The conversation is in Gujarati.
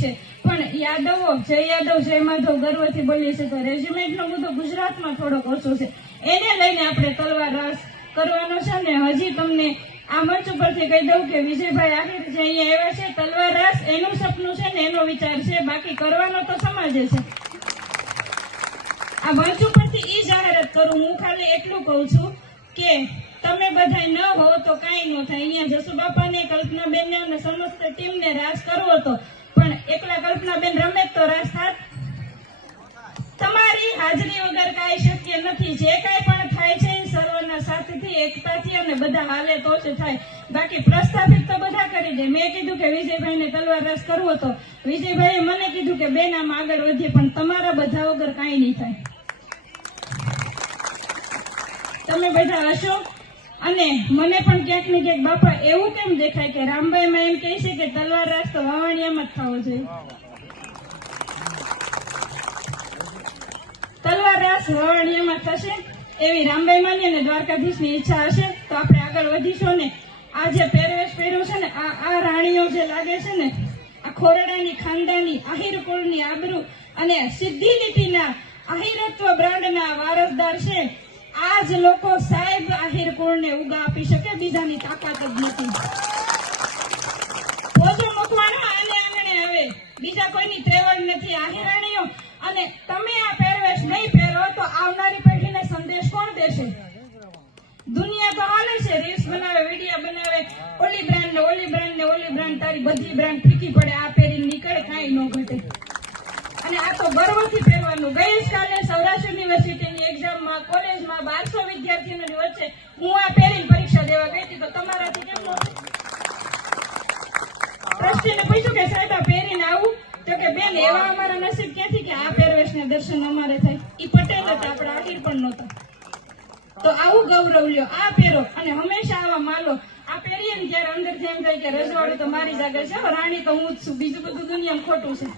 છે. પણ યાદવો જય યાદવ જય માધવ ગર્વથી બોલીએ છીએ તો રેજિમેન્ટનો મુદ્દો ગુજરાતમાં થોડોક ઓછો છે. એને લઈને આપણે તલવાર રાસ કરવાનો છે ને હજી તમને આ મંચ ઉપરથી કહી દઉં કે વિજયભાઈ આહિર જે અહીંયા આવ્યા છે, તલવાર રાસ એનું સપનું છે ને એનો વિચાર છે. બાકી કરવાનો તો સમાજે છે. આ મંચ ઉપરથી ઈ જાહેરાત કરું, હું ખાલી એટલું કહું છું કે તમે બધા ન હો તો કાંઈ ન થાય. અહીંયા કલ્પના કલ્પનાબેનને અને સમસ્ત ટીમને રાસ કરવો એકલા કલ્પનાબેન રમે તો રાસ તમારી હાજરી વગર કાંઈ શક્ય નથી. જે કાંઈ પણ થાય છે એ સર્વના સાથથી, એકતાથી અને બધા હાલે તો જ થાય. બાકી પ્રસ્થાપિત તો બધા કરી દે. મેં કીધું કે વિજયભાઈને તલવાર રસ કરવો તો વિજયભાઈએ મને કીધું કે બેન, આમ આગળ વધીએ, પણ તમારા બધા વગર કાંઈ નહીં થાય. તમે બધા હશો? અને મને પણ ક્યાંક ને ક્યાંક બાપા એવું કેમ દેખાય કે રામભાઈમાં એમ કહે છે કે તલવાર રાસ તો વાવણિયામાં જ થવો જોઈએ. તલવાર રાસ વાવણિયામાં થશે, એવી રામભાઈ માની અને દ્વારકાધીશની ઈચ્છા હશે, તો આપણે આગળ વધીશું ને આ જે પહેરવેશ પહેર્યો છે ને, આ આ રાણીઓ જે લાગે છે ને, આ ખોરડાની ખાનદાની આહિર કુળની આબરૂ અને સિદ્ધિ લીટીના આહિરત્વ બ્રાન્ડના વારસદાર છે. જ લોકો સાહેબ આહિર કુળને ઉગા આપી શકે, બીજાની તાકાત જ નથી. બીજા કોઈની ત્રેવડ નથી. આહિરાણીઓ, અને તમે આ પહેરવેશ નહીં પહેરો તો આવનારી પેઢીને સંદેશ કોણ દેશે? દુનિયા તો હાલે છે. રીલ્સ બનાવે, વીડિયો બનાવે. ઓલી બ્રાન્ડ ને ઓલી બ્રાન્ડ ને ઓલી બ્રાન્ડ, તારી બધી બ્રાન્ડ ફીકી પડે. આ પહેરીને નીકળે, કાંઈ ન ઘટે. અને આ તો ગર્વથી પહેરવાનું. ગઈકાલે સૌરાષ્ટ્ર યુનિવર્સિટીની એક્ઝામમાં કોલેજમાં બારસો વિદ્યાર્થીઓની વચ્ચે હું આ પહેરીને પરીક્ષા દેવા ગઈ હતી. તો તમારાથી કેમ ટ્રસ્ટીને પૂછ્યું કે સાહેબ, આ પહેરીને આવું? તો કે બેન, એવા અમારા નસીબ ક્યાંથી કે આ પહેરવેશના દર્શન અમારે થાય? એ પટેલ હતા, આપણા આહીર પણ નહોતા. તો આવું ગૌરવ લ્યો આ પહેરો અને હંમેશા આવા માલો. આ પહેરીએ ને ત્યારે અંદર જેમ થાય કે રજવાડું તો મારી જાગે છે. રાણી તો હું જ છું, બીજું બધું દુનિયામાં ખોટું છે.